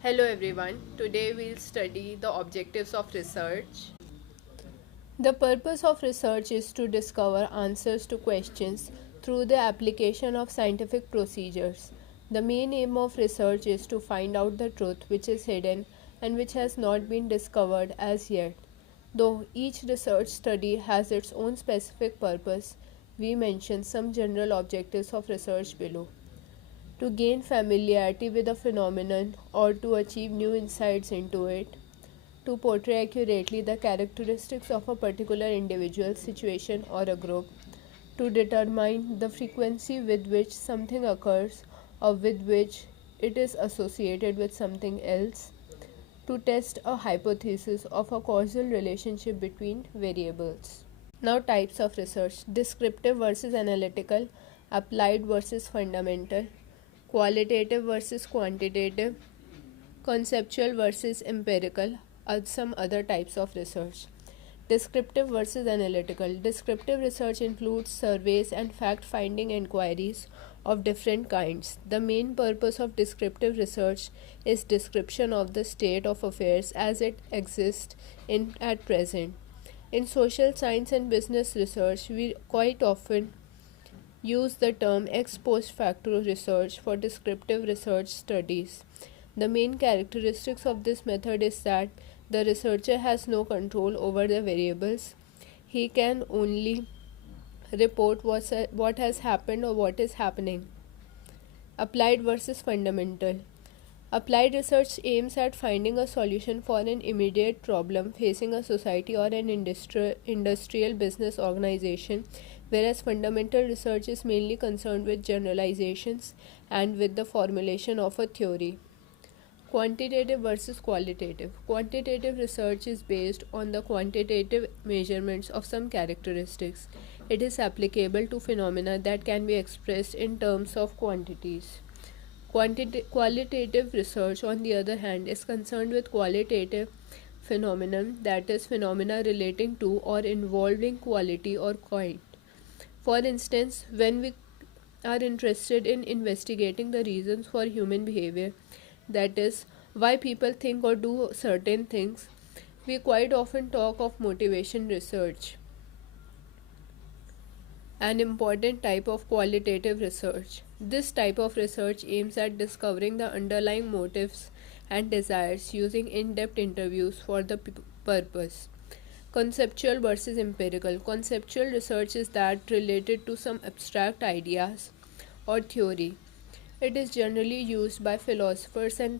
Hello everyone. Today we'll study the objectives of research. The purpose of research is to discover answers to questions through the application of scientific procedures. The main aim of research is to find out the truth which is hidden and which has not been discovered as yet. Though each research study has its own specific purpose, we mention some general objectives of research below. To gain familiarity with a phenomenon or to achieve new insights into it, to portray accurately the characteristics of a particular individual, situation, or a group, to determine the frequency with which something occurs or with which it is associated with something else, to test a hypothesis of a causal relationship between variables. Now, types of research: descriptive versus analytical, applied versus fundamental, qualitative versus quantitative, conceptual versus empirical are some other types of research. Descriptive versus analytical. Descriptive research includes surveys and fact finding inquiries of different kinds. The main purpose of descriptive research is description of the state of affairs as it exists in at present. In social science and business research, we quite often use the term ex post facto research for descriptive research studies. The main characteristics of this method is that the researcher has no control over the variables. He can only report what has happened or what is happening. Applied versus fundamental. Applied research aims at finding a solution for an immediate problem facing a society or an industrial business organization, whereas fundamental research is mainly concerned with generalizations and with the formulation of a theory. Quantitative versus qualitative. Quantitative research is based on the quantitative measurements of some characteristics. It is applicable to phenomena that can be expressed in terms of quantities. Qualitative research, on the other hand, is concerned with qualitative phenomenon, that is, phenomena relating to or involving quality or kind. For instance, when we are interested in investigating the reasons for human behavior, that is, why people think or do certain things, we quite often talk of motivation research. An important type of qualitative research. This type of research aims at discovering the underlying motives and desires using in depth interviews for the purpose. Conceptual versus empirical. Conceptual research is that related to some abstract ideas or theory. It is generally used by philosophers and